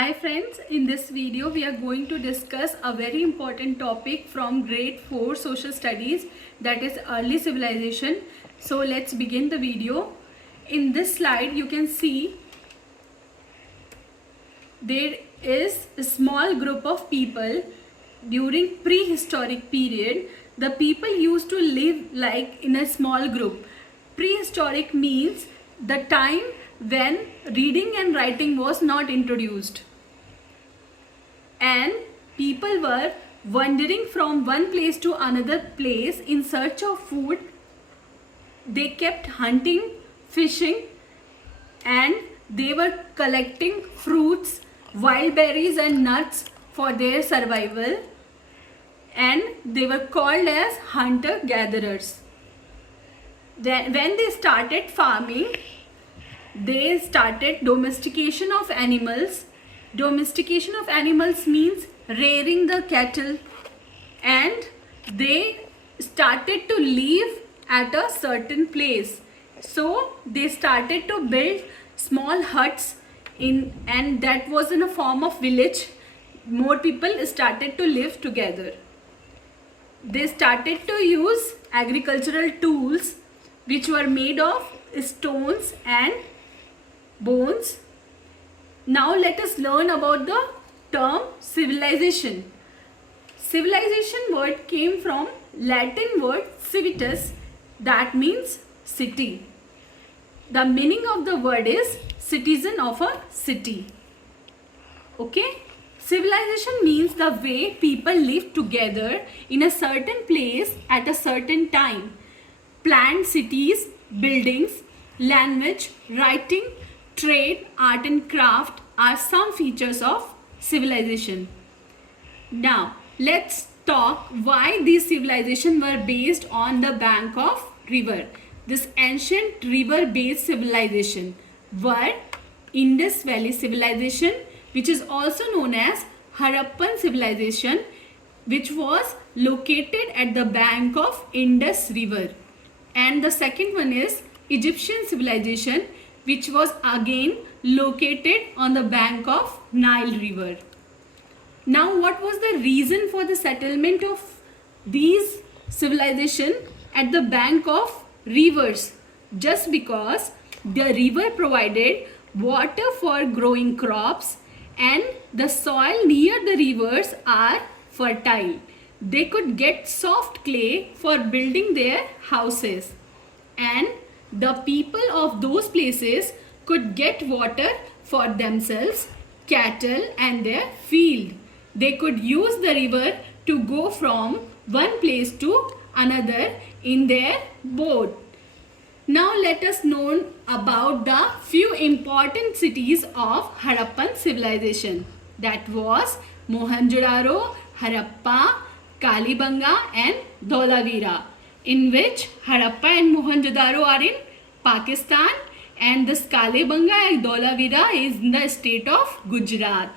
Hi friends, in this video we are going to discuss a very important topic from grade 4 social studies, that is early civilization. So let's begin the video. In this slide you can see there is a small group of people during prehistoric period. The people used to live like in a small group. Prehistoric means the time when reading and writing was not introduced, and people were wandering from one place to another place in search of food. They kept hunting, fishing, and they were collecting fruits, wild berries and nuts for their survival, and they were called as hunter-gatherers. Then when they started farming, they started domestication of animals. Domestication of animals means rearing the cattle, and they started to live at a certain place. So they started to build small huts and that was in a form of village. More people started to live together. They started to use agricultural tools which were made of stones and bones. Now let us learn about the term civilization. Civilization word came from Latin word civitas, that means city. The meaning of the word is citizen of a city. Okay? Civilization means the way people live together in a certain place at a certain time. Planned cities, buildings, language, writing, trade, art and craft are some features of civilization. Now, let's talk why these civilizations were based on the bank of river. This ancient river-based civilization were Indus Valley civilization, which is also known as Harappan civilization, which was located at the bank of Indus River. And the second one is Egyptian civilization, which was again located on the bank of Nile River. Now, what was the reason for the settlement of these civilizations at the bank of rivers? Just because the river provided water for growing crops and the soil near the rivers are fertile. They could get soft clay for building their houses, and the people of those places could get water for themselves, cattle and their field. They could use the river to go from one place to another in their boat. Now let us know about the few important cities of Harappan civilization. That was Mohenjo-daro, Harappa, Kalibanga and Dholavira, in which Harappa and Mohenjo-daro are in Pakistan and this Kalibanga and Dholavira is in the state of Gujarat.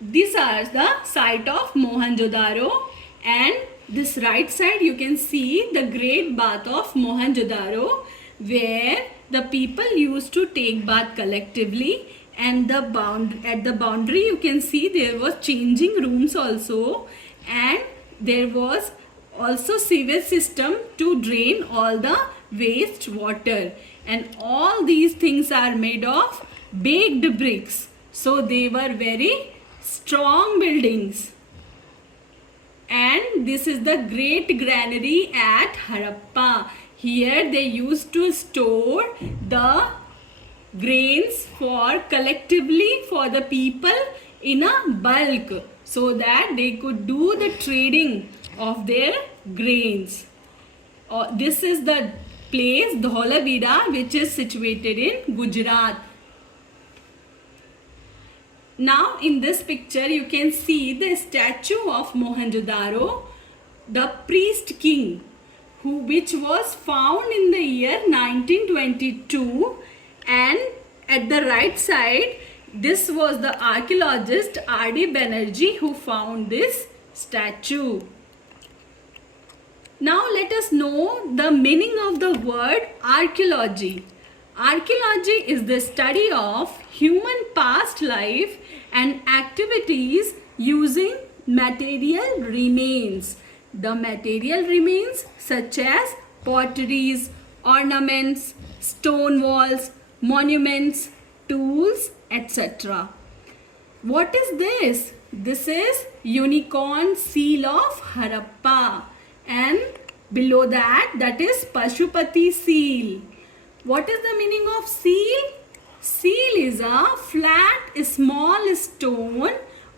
These are the site of Mohenjo-daro, and this right side you can see the great bath of Mohenjo-daro, where the people used to take bath collectively, and at the boundary you can see there was changing rooms also, and there was also sewage system to drain all the waste water, and all these things are made of baked bricks, so they were very strong buildings. And this is the great granary at Harappa. Here they used to store the grains for collectively for the people in a bulk, so that they could do the trading of their grains. This is the place Dholavira, which is situated in Gujarat. Now in this picture you can see the statue of Mohenjo-daro, the priest king, which was found in the year 1922, and at the right side this was the archaeologist R.D. Banerjee who found this statue. Now let us know the meaning of the word archaeology. Archaeology is the study of human past life and activities using material remains. The material remains such as potteries, ornaments, stone walls, monuments, tools, etc. What is this? This is unicorn seal of Harappa, and below that is Pashupati seal. What is the meaning of seal? Seal is a flat small stone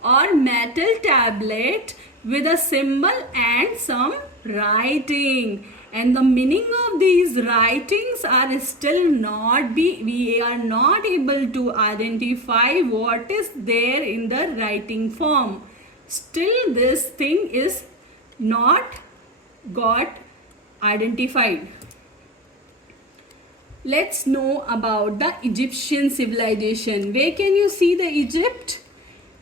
or metal tablet with a symbol and some writing. And the meaning of these writings are still we are not able to identify what is there in the writing form. Still this thing is not got identified. Let's know about the Egyptian civilization. Where can you see the Egypt?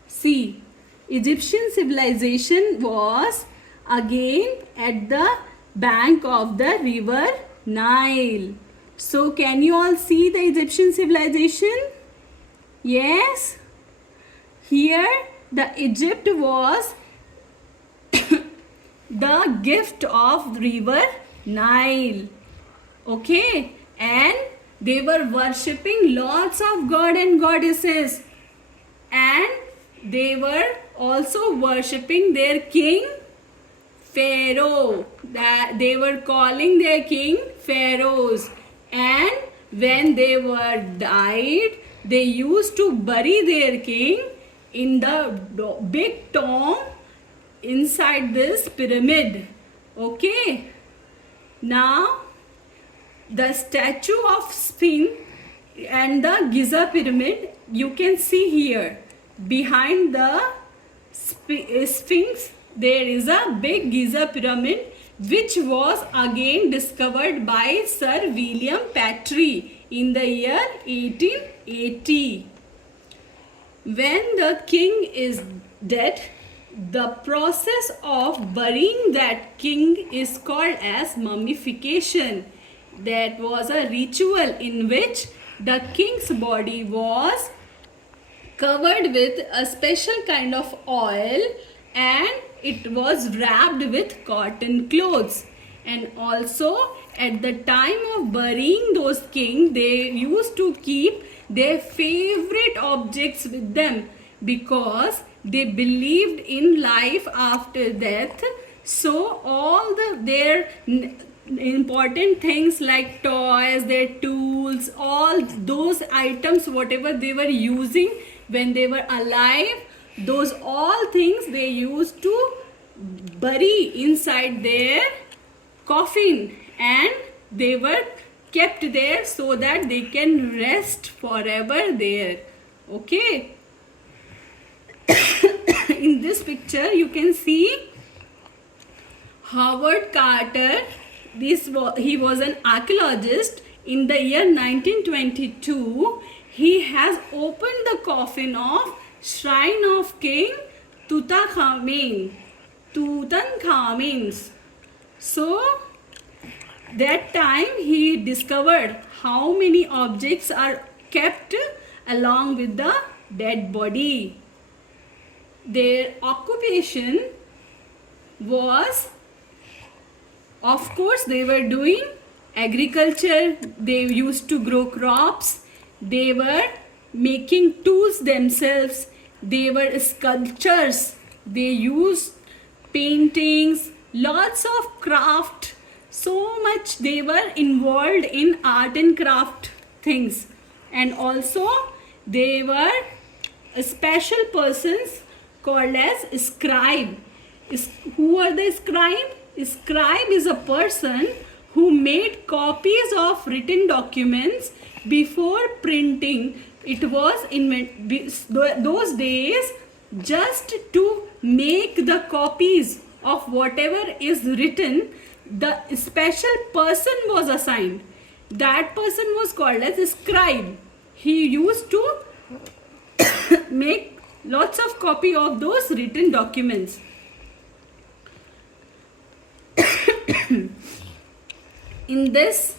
See, Egyptian civilization was again at the bank of the river Nile. So can you all see the Egyptian civilization? Yes. Here the Egypt was the gift of river Nile. Okay. And they were worshipping lots of god and goddesses. And they were also worshipping their king Pharaoh. That they were calling their king pharaohs. And when they were died, they used to bury their king in the big tomb inside this pyramid. Okay. Now the statue of Sphinx and the Giza pyramid you can see here. Behind the Sphinx there is a big Giza pyramid which was again discovered by Sir William Petrie in the year 1880. When the king is dead, the process of burying that king is called as mummification. That was a ritual in which the king's body was covered with a special kind of oil and it was wrapped with cotton clothes. And also at the time of burying those kings, they used to keep their favorite objects with them because they believed in life after death. So all their important things like toys, their tools, all those items whatever they were using when they were alive, those all things they used to bury inside their coffin and they were kept there so that they can rest forever there. Okay. In this picture you can see Howard Carter. He was an archaeologist. In the year 1922, he has opened the coffin of shrine of King Tutankhamun. So that time he discovered how many objects are kept along with the dead body. Their occupation was, of course, they were doing agriculture. They used to grow crops. They were making tools themselves. They were sculptors. They used paintings, lots of craft. So much they were involved in art and craft things. And also they were special persons called as scribe. Who are the scribe? Scribe is a person who made copies of written documents before printing. It was in those days just to make the copies of whatever is written. The special person was assigned. That person was called as a scribe. He used to make lots of copy of those written documents. In this